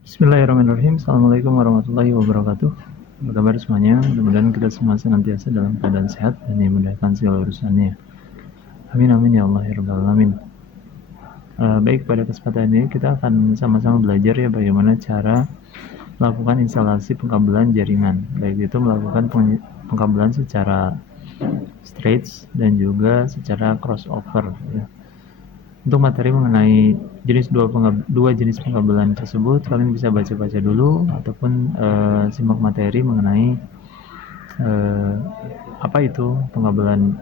Bismillahirrahmanirrahim. Assalamualaikum warahmatullahi wabarakatuh. Apa kabar semuanya? Mudah-mudahan kita semua senantiasa dalam keadaan sehat dan dimudahkan segala urusannya. Amin amin ya Allah ya rabbal alamin. Baik, pada kesempatan ini kita akan sama-sama belajar ya bagaimana cara melakukan instalasi pengkabelan jaringan. Baik itu melakukan pengkabelan secara straight dan juga secara crossover ya. Untuk materi mengenai dua jenis pengkabelan tersebut, kalian bisa baca-baca dulu ataupun simak materi mengenai apa itu pengkabelan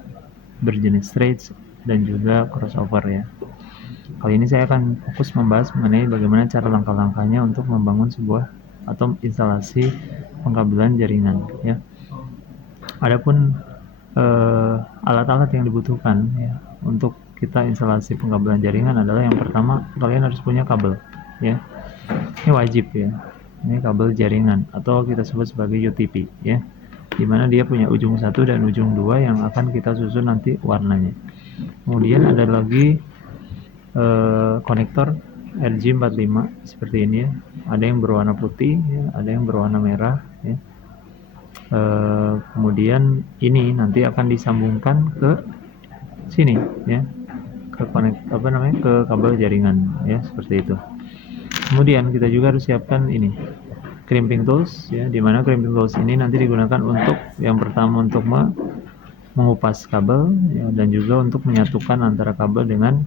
berjenis straight dan juga crossover ya. Kali ini saya akan fokus membahas mengenai bagaimana cara langkah-langkahnya untuk membangun sebuah atau instalasi pengkabelan jaringan ya. Adapun alat-alat yang dibutuhkan ya untuk kita instalasi pengkabelan jaringan adalah yang pertama, kalian harus punya kabel ya. Ini wajib ya. Ini kabel jaringan atau kita sebut sebagai UTP ya. Dimana dia punya ujung 1 dan ujung 2 yang akan kita susun nanti warnanya. Kemudian ada lagi konektor RJ45 seperti ini ya. Ada yang berwarna putih ya, ada yang berwarna merah ya. Kemudian ini nanti akan disambungkan ke sini ya, ke kabel jaringan ya, seperti itu. Kemudian kita juga harus siapkan ini crimping tools ya, dimana crimping tools ini nanti digunakan untuk yang pertama untuk mengupas kabel ya, dan juga untuk menyatukan antara kabel dengan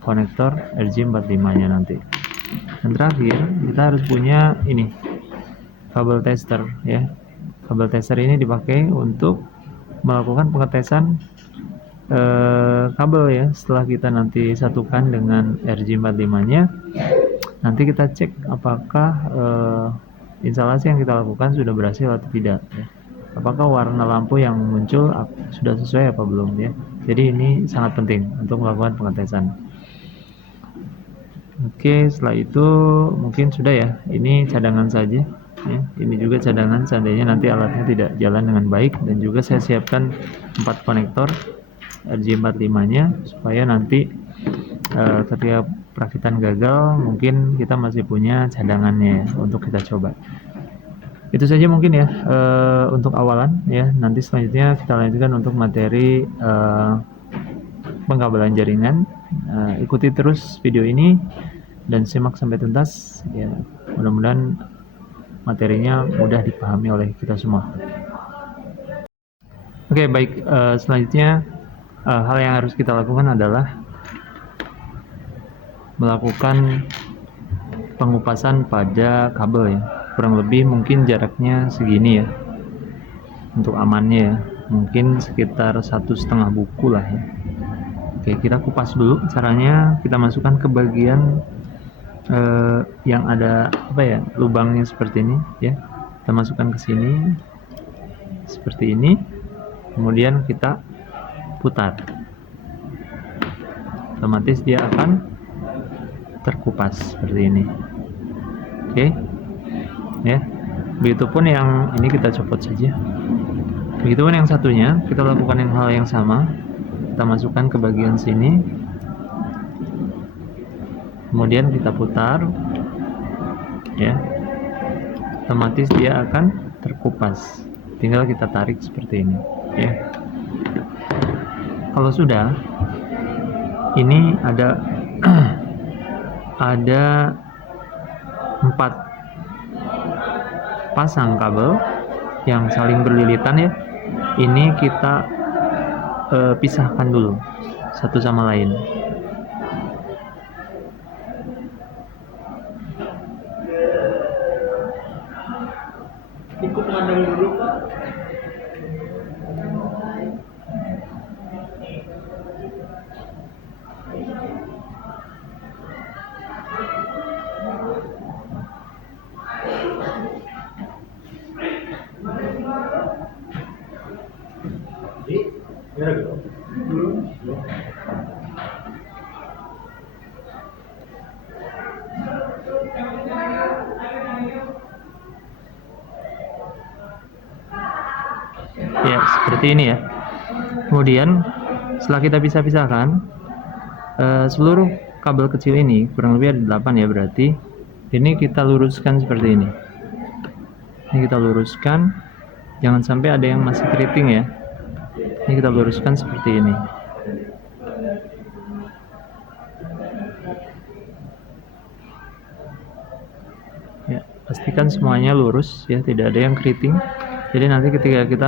konektor RJ45 nya nanti. Dan terakhir kita harus punya ini kabel tester ya. Kabel tester ini dipakai untuk melakukan pengetesan kabel ya. Setelah kita nanti satukan dengan RJ45 nya, nanti kita cek apakah instalasi yang kita lakukan sudah berhasil atau tidak ya. Apakah warna lampu yang muncul sudah sesuai apa belum ya. Jadi ini sangat penting untuk melakukan pengetesan. Oke, setelah itu mungkin sudah ya. Ini cadangan saja ya. Ini juga cadangan seandainya nanti alatnya tidak jalan dengan baik, dan juga saya siapkan 4 konektor RJ45 nya supaya nanti ketika perakitan gagal mungkin kita masih punya cadangannya ya, untuk kita coba. Itu saja mungkin ya untuk awalan ya. Nanti selanjutnya kita lanjutkan untuk materi pengkabelan jaringan. Ikuti terus video ini dan simak sampai tuntas ya. Mudah-mudahan materinya mudah dipahami oleh kita semua. Oke, baik. Selanjutnya hal yang harus kita lakukan adalah melakukan pengupasan pada kabel ya. Kurang lebih mungkin jaraknya segini ya, untuk amannya ya, mungkin sekitar 1,5 buku lah ya. Oke, kita kupas dulu. Caranya kita masukkan ke bagian yang ada lubangnya seperti ini ya. Kita masukkan ke sini seperti ini, kemudian kita putar, otomatis dia akan terkupas seperti ini. Oke ya. Begitupun yang ini kita copot saja. Begitupun yang satunya, kita lakukan hal yang sama. Kita masukkan ke bagian sini, kemudian kita putar ya, otomatis dia akan terkupas. Tinggal kita tarik seperti ini ya. Kalau sudah, ini ada ada 4 pasang kabel yang saling berlilitan ya. Ini kita pisahkan dulu satu sama lain. Ikut mandang dulu. Ya, seperti ini ya. Kemudian setelah kita pisah-pisahkan seluruh kabel kecil ini, kurang lebih ada 8 ya berarti Ini kita luruskan seperti ini. Ini kita luruskan, jangan sampai ada yang masih keriting ya. Ini kita luruskan seperti ini. Ya, pastikan semuanya lurus ya, tidak ada yang keriting. Jadi nanti ketika kita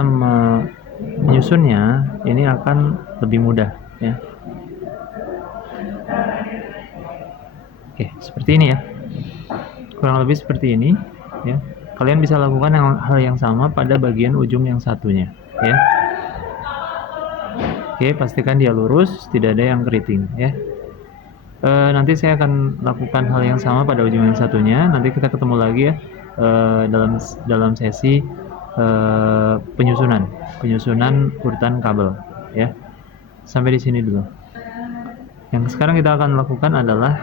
menyusunnya, ini akan lebih mudah ya. Oke, seperti ini ya. Kurang lebih seperti ini ya. Kalian bisa lakukan hal yang sama pada bagian ujung yang satunya ya. Oke, pastikan dia lurus, tidak ada yang keriting ya. Nanti saya akan lakukan hal yang sama pada ujung yang satunya. Nanti kita ketemu lagi ya dalam sesi penyusunan urutan kabel ya. Sampai di sini dulu. Yang sekarang kita akan lakukan adalah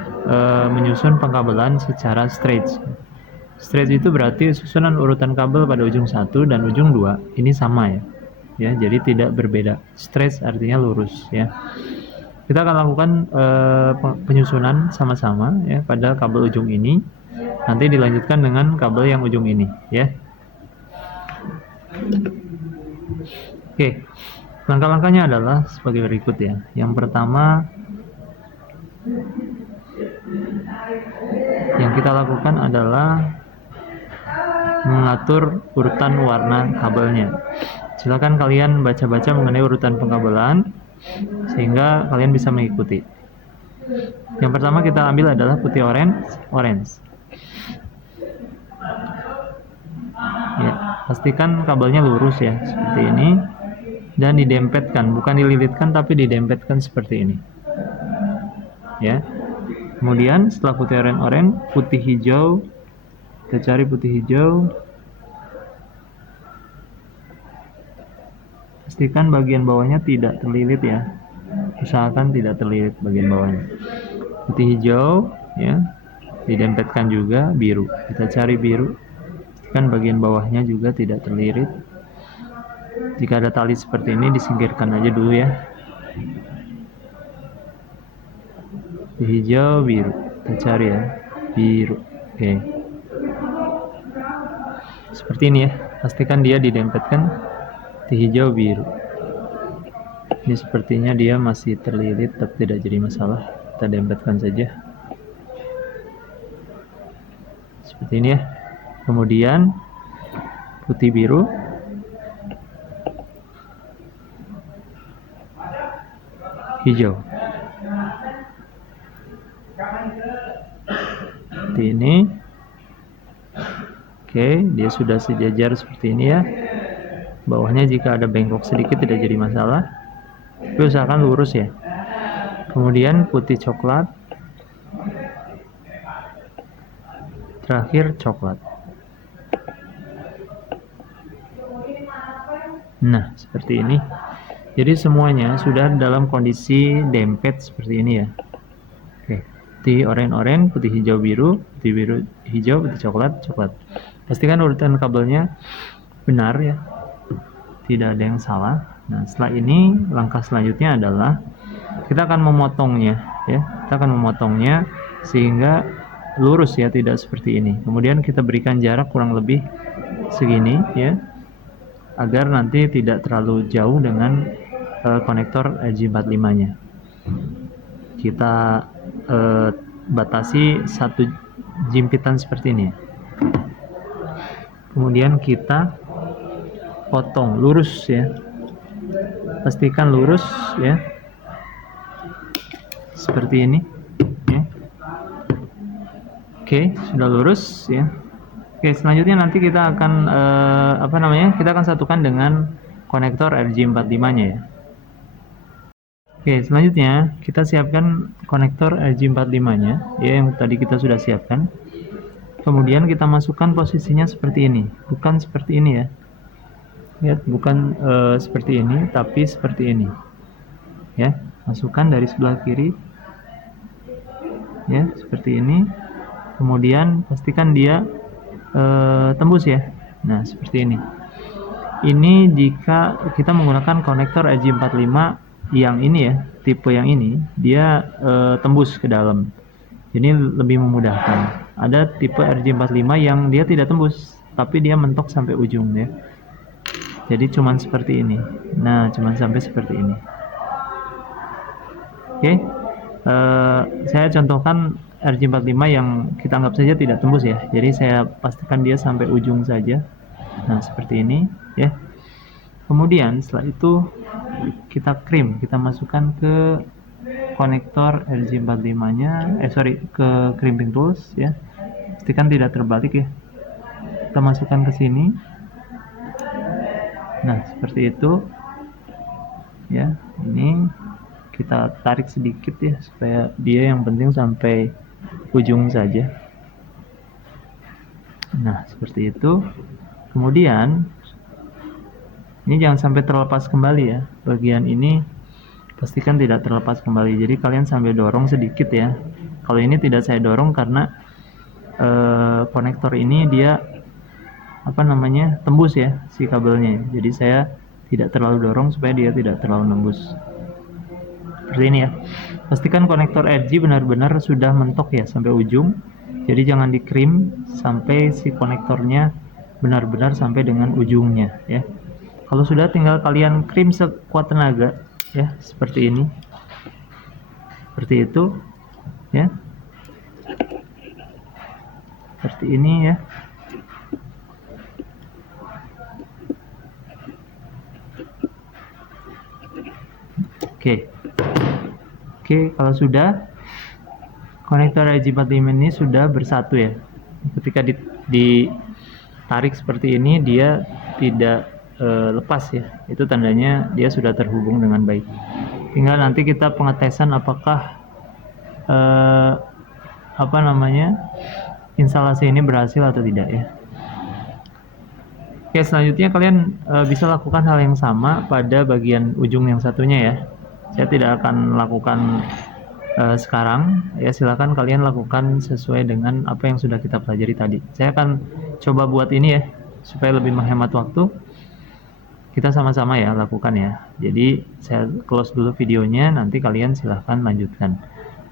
menyusun pengkabelan secara straight. Straight itu berarti susunan urutan kabel pada ujung 1 dan ujung 2 ini sama ya. Ya, jadi tidak berbeda. Straight artinya lurus ya. Kita akan lakukan penyusunan sama-sama ya pada kabel ujung ini. Nanti dilanjutkan dengan kabel yang ujung ini ya. Oke. Langkah-langkahnya adalah sebagai berikut ya. Yang pertama yang kita lakukan adalah mengatur urutan warna kabelnya. Silakan kalian baca-baca mengenai urutan pengkabelan sehingga kalian bisa mengikuti. Yang pertama kita ambil adalah putih orange. Ya, pastikan kabelnya lurus ya, seperti ini, dan didempetkan, bukan dililitkan tapi didempetkan seperti ini. Ya. Kemudian setelah putih orange, putih hijau. Kita cari putih hijau. Pastikan bagian bawahnya tidak terlilit ya. Usahakan tidak terlilit bagian bawahnya. Putih hijau ya. Didempetkan juga biru. Kita cari biru. Pastikan bagian bawahnya juga tidak terlilit. Jika ada tali seperti ini disingkirkan aja dulu ya. Putih hijau biru. Kita cari ya. Biru. Oke. Seperti ini ya. Pastikan dia didempetkan. Hijau biru. Ini sepertinya dia masih terlilit tapi tidak jadi masalah. Kita dempetkan saja. Seperti ini ya. Kemudian putih biru. Hijau. Seperti ini. Oke, dia sudah sejajar seperti ini ya. Bawahnya jika ada bengkok sedikit tidak jadi masalah, tapi usahakan lurus ya. Kemudian putih coklat, terakhir coklat. Nah, seperti ini. Jadi semuanya sudah dalam kondisi dempet seperti ini ya. Oke, putih oranye, putih hijau biru, putih biru hijau, putih coklat, coklat. Pastikan urutan kabelnya benar ya. Tidak ada yang salah. Nah, setelah ini langkah selanjutnya adalah kita akan memotongnya ya. Kita akan memotongnya sehingga lurus ya, tidak seperti ini. Kemudian kita berikan jarak kurang lebih segini ya, agar nanti tidak terlalu jauh dengan konektor RJ45-nya. Kita batasi satu jimpitan seperti ini. Kemudian kita potong lurus ya. Pastikan lurus ya. Seperti ini ya. Oke, sudah lurus ya. Oke, selanjutnya nanti kita akan kita akan satukan dengan konektor RJ45-nya ya. Oke, selanjutnya kita siapkan konektor RJ45-nya ya, yang tadi kita sudah siapkan. Kemudian kita masukkan posisinya seperti ini, bukan seperti ini ya. Lihat, bukan seperti ini, tapi seperti ini. Ya, masukkan dari sebelah kiri. Ya, seperti ini. Kemudian pastikan dia tembus ya. Nah, seperti ini. Ini jika kita menggunakan konektor RJ45 yang ini ya, tipe yang ini, dia tembus ke dalam. Ini lebih memudahkan. Ada tipe RJ45 yang dia tidak tembus, tapi dia mentok sampai ujung ya. Jadi cuman seperti ini. Nah, cuman sampai seperti ini. Oke. Saya contohkan RJ45 yang kita anggap saja tidak tembus ya. Jadi saya pastikan dia sampai ujung saja. Nah, seperti ini ya. Kemudian setelah itu kita crimp, kita masukkan ke konektor RJ45-nya, ke crimping tools ya. Pastikan tidak terbalik ya. Kita masukkan ke sini. Nah, seperti itu. Ya, ini kita tarik sedikit ya supaya dia yang penting sampai ujung saja. Nah, seperti itu. Kemudian ini jangan sampai terlepas kembali ya. Bagian ini pastikan tidak terlepas kembali. Jadi kalian sambil dorong sedikit ya. Kalau ini tidak saya dorong karena konektor ini dia tembus ya si kabelnya. Jadi saya tidak terlalu dorong supaya dia tidak terlalu nembus. Seperti ini ya. Pastikan konektor RG benar-benar sudah mentok ya sampai ujung. Jadi jangan di crimp sampai si konektornya benar-benar sampai dengan ujungnya ya. Kalau sudah, tinggal kalian crimp sekuat tenaga ya, seperti ini. Seperti itu ya. Seperti ini ya. Oke, kalau sudah, konektor RJ45 ini sudah bersatu ya. Ketika ditarik seperti ini, dia tidak lepas ya. Itu tandanya dia sudah terhubung dengan baik. Tinggal nanti kita pengetesan apakah instalasi ini berhasil atau tidak ya. Oke, selanjutnya kalian bisa lakukan hal yang sama pada bagian ujung yang satunya ya. Saya tidak akan lakukan sekarang ya, silakan kalian lakukan sesuai dengan apa yang sudah kita pelajari tadi. Saya akan coba buat ini ya supaya lebih menghemat waktu. Kita sama-sama ya lakukan ya. Jadi saya close dulu videonya, nanti kalian silahkan lanjutkan.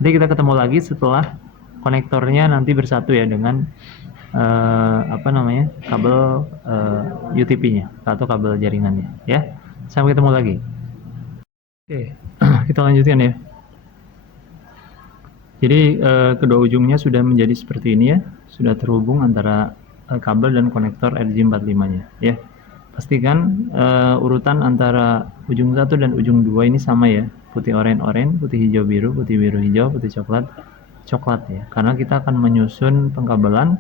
Nanti kita ketemu lagi setelah konektornya nanti bersatu ya dengan kabel UTP-nya atau kabel jaringannya ya. Sampai ketemu lagi. Oke, kita lanjutkan ya. Jadi kedua ujungnya sudah menjadi seperti ini ya, sudah terhubung antara kabel dan konektor RJ45-nya ya. Pastikan urutan antara ujung 1 dan ujung 2 ini sama ya, putih oranye, putih hijau biru, putih biru hijau, putih coklat ya. Karena kita akan menyusun pengkabelan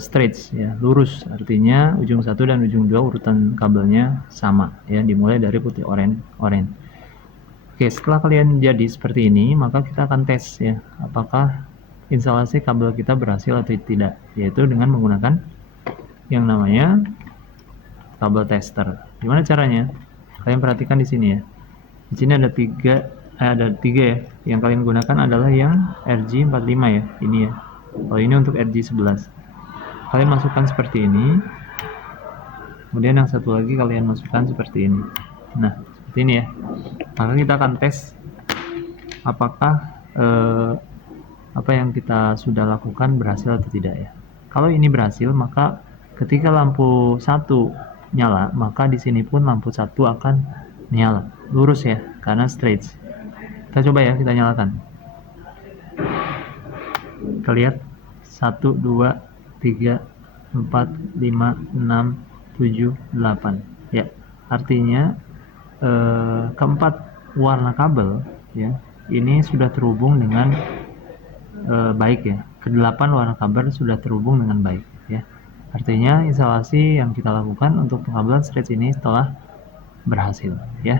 straight ya, lurus, artinya ujung 1 dan ujung 2 urutan kabelnya sama ya, dimulai dari putih oranye. Oke, setelah kalian jadi seperti ini, maka kita akan tes ya, apakah instalasi kabel kita berhasil atau tidak, yaitu dengan menggunakan yang namanya kabel tester. Gimana caranya? Kalian perhatikan di sini ya. Di sini ada tiga ya. Yang kalian gunakan adalah yang RJ45 ya, ini ya. Kalau ini untuk RJ11. Kalian masukkan seperti ini. Kemudian yang satu lagi kalian masukkan seperti ini. Nah, seperti ini ya. Maka kita akan tes apakah apa yang kita sudah lakukan berhasil atau tidak ya. Kalau ini berhasil, maka ketika lampu 1 nyala, maka di sini pun lampu 1 akan nyala. Lurus ya, karena straight. Kita coba ya, kita nyalakan. Kita lihat 1, 2, 3, 4, 5, 6, 7, 8 ya. Artinya keempat warna kabel ya ini sudah terhubung dengan baik ya. Kedelapan warna kabel sudah terhubung dengan baik ya. Artinya instalasi yang kita lakukan untuk pengkabelan straight ini telah berhasil ya.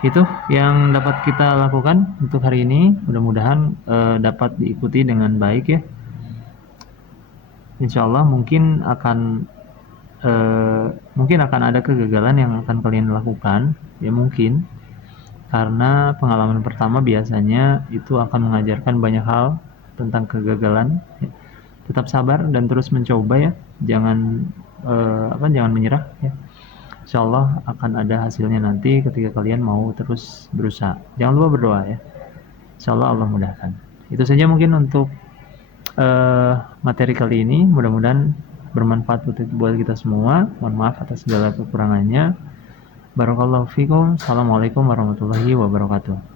Itu yang dapat kita lakukan untuk hari ini. Mudah-mudahan dapat diikuti dengan baik ya. Insya Allah mungkin akan ada kegagalan yang akan kalian lakukan ya, mungkin karena pengalaman pertama biasanya itu akan mengajarkan banyak hal tentang kegagalan ya. Tetap sabar dan terus mencoba ya, jangan menyerah ya. Insya Allah akan ada hasilnya nanti ketika kalian mau terus berusaha. Jangan lupa berdoa ya, insya Allah Allah mudahkan. Itu saja mungkin untuk materi kali ini, mudah-mudahan bermanfaat buat kita semua. Mohon maaf atas segala kekurangannya. Barakallahu fikum. Assalamualaikum warahmatullahi wabarakatuh.